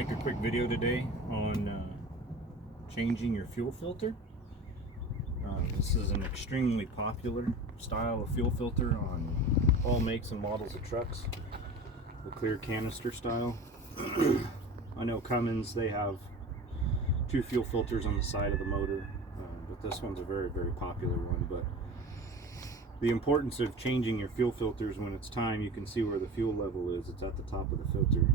make a quick video today on changing your fuel filter. This is an extremely popular style of fuel filter on all makes and models of trucks, the clear canister style. I know Cummins, they have two fuel filters on the side of the motor, but this one's a very popular one. But the importance of changing your fuel filters when it's time, you can see where the fuel level is. It's at the top of the filter.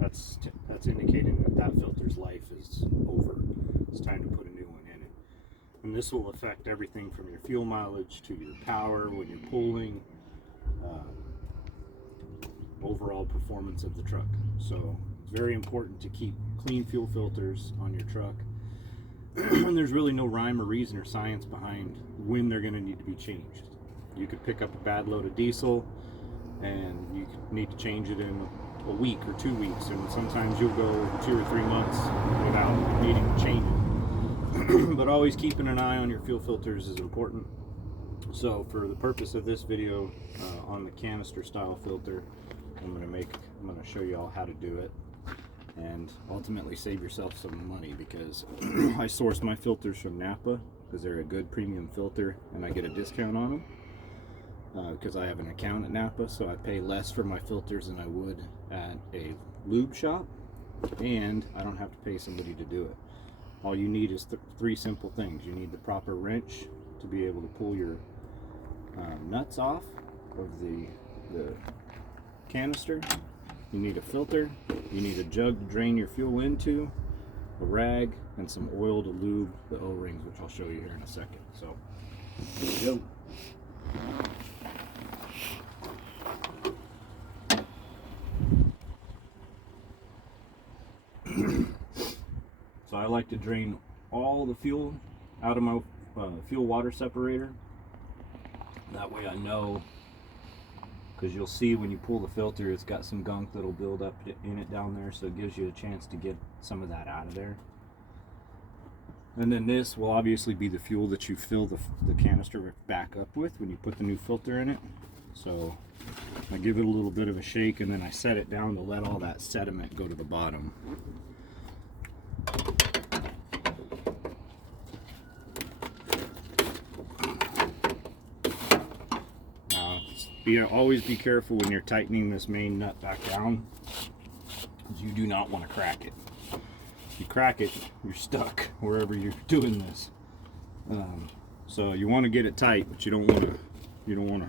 That's indicating that that filter's life is over. It's time to put a new one in it. And this will affect everything from your fuel mileage to your power when you're pulling, overall performance of the truck. So it's very important to keep clean fuel filters on your truck. And there's really no rhyme or reason or science behind when they're going to need to be changed. You could pick up a bad load of diesel and you could need to change it in a week or 2 weeks, and sometimes you'll go 2 or 3 months without needing to change it. But always keeping an eye on your fuel filters is important. So for the purpose of this video on the canister style filter, I'm going to show you all how to do it and ultimately save yourself some money, because I source my filters from Napa because they're a good premium filter and I get a discount on them. Because I have an account at Napa, so I pay less for my filters than I would at a lube shop, and I don't have to pay somebody to do it. All you need is three simple things. You need the proper wrench to be able to pull your nuts off of the canister. You need a filter. You need a jug to drain your fuel into, a rag, and some oil to lube the O-rings, which I'll show you here in a second. So here we go. So I like to drain all the fuel out of my fuel water separator. That way I know, because you'll see when you pull the filter, it's got some gunk that'll build up in it down there, so it gives you a chance to get some of that out of there. And then this will obviously be the fuel that you fill the canister back up with when you put the new filter in it. So I give it a little bit of a shake, and then I set it down to let all that sediment go to the bottom. Always be careful when you're tightening this main nut back down, because you do not want to crack it. If you crack it, you're stuck wherever you're doing this. So you want to get it tight, but you don't want to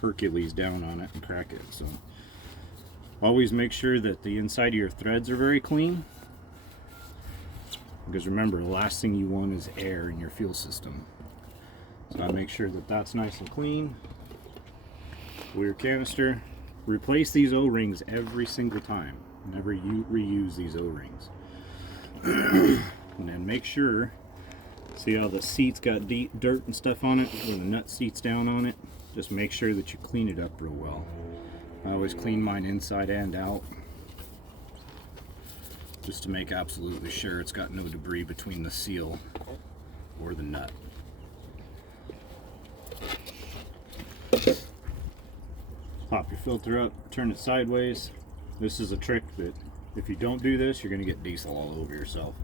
Hercules down on it and crack it. So always make sure that the inside of your threads are very clean, because remember, the last thing you want is air in your fuel system. So I make sure that that's nice and clean. Your canister, replace these O-rings every single time. Never reuse these O-rings. And then make sure, see how the seat's got dirt and stuff on it, where the nut seat's down on it? Just make sure that you clean it up real well. I always clean mine inside and out, just to make absolutely sure it's got no debris between the seal or the nut. Pop your filter up, turn it sideways. This is a trick that if you don't do this, you're going to get diesel all over yourself.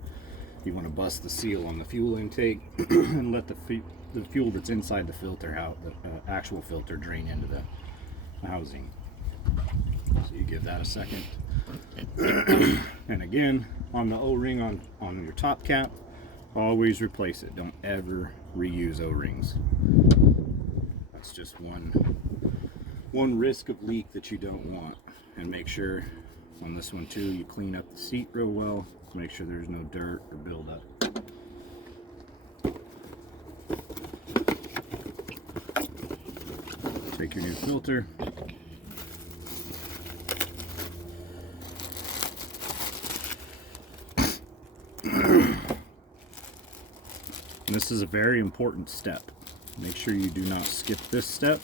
You want to bust the seal on the fuel intake and let the fuel that's inside the filter, the actual filter, drain into the housing. So you give that a second. And again, on the O-ring on your top cap, always replace it. Don't ever reuse O-rings. That's just one risk of leak that you don't want. And make sure on this one too, you clean up the seat real well. Make sure there's no dirt or buildup. Take your new filter. And this is a very important step. Make sure you do not skip this step.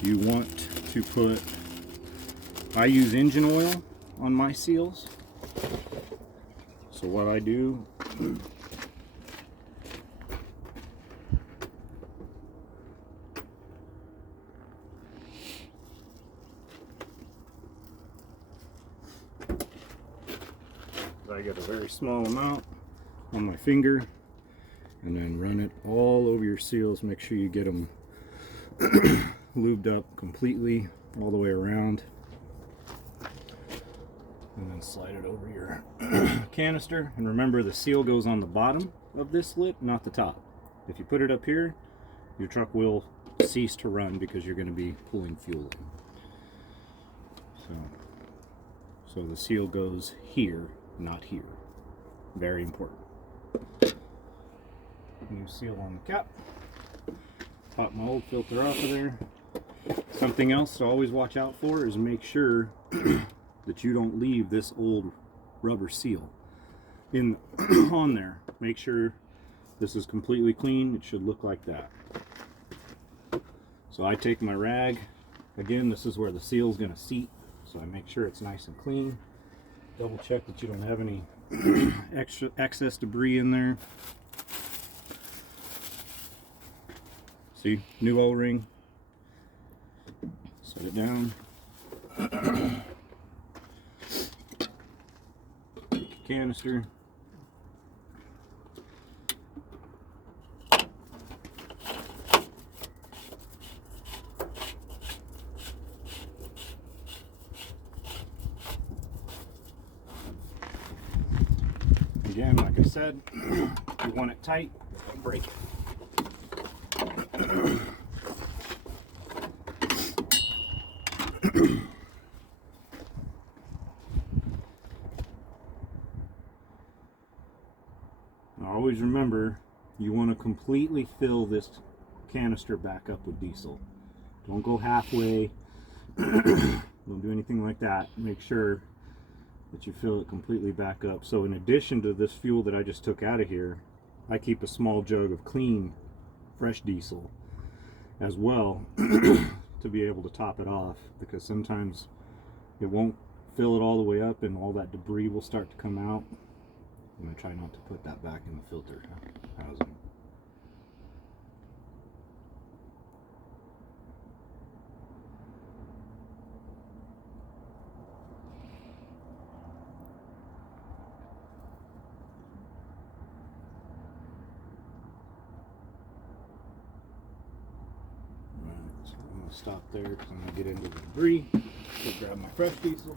You want to put, I use engine oil on my seals. So what I do, I get a very small amount on my finger, and then run it all over your seals. Make sure you get them lubed up completely all the way around, and then slide it over your canister. And remember, the seal goes on the bottom of this lip, not the top. If you put it up here, your truck will cease to run because you're going to be pulling fuel in. So the seal goes here, not here. Very important. New seal on the cap. Pop my old filter off of there. Something else to always watch out for is make sure that you don't leave this old rubber seal in on there. Make sure this is completely clean. It should look like that. So I take my rag. Again, this is where the seal is going to seat, so I make sure it's nice and clean. Double check that you don't have any excess debris in there. See, new O-ring. Set it down. Take a canister. Again, like I said, you want it tight, don't break it. Always remember, you want to completely fill this canister back up with diesel. Don't go halfway. Don't do anything like that. Make sure that you fill it completely back up. So in addition to this fuel that I just took out of here, I keep a small jug of clean, fresh diesel as well to be able to top it off, because sometimes it won't fill it all the way up and all that debris will start to come out. I'm going to try not to put that back in the filter housing. So I'm going to stop there because I'm going to get into the debris. Go grab my fresh diesel.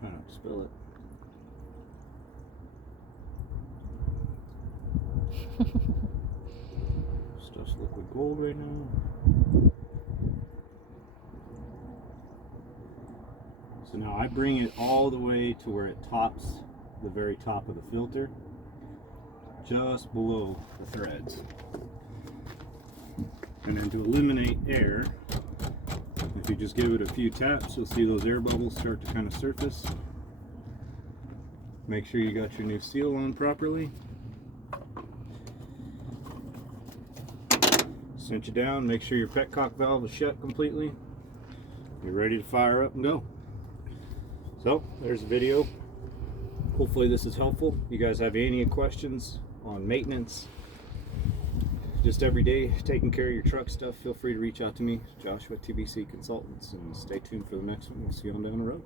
Try not to spill it. Stuff's liquid gold right now. So now I bring it all the way to where it tops the very top of the filter, just below the threads. And then to eliminate air, if you just give it a few taps, you'll see those air bubbles start to kind of surface. Make sure you got your new seal on properly. Cinch it down, make sure your petcock valve is shut completely. You're ready to fire up and go. So there's the video. Hopefully this is helpful. You guys have any questions on maintenance, just every day taking care of your truck stuff, feel free to reach out to me, Joshua TBC Consultants, and stay tuned for the next one. We'll see you on down the road.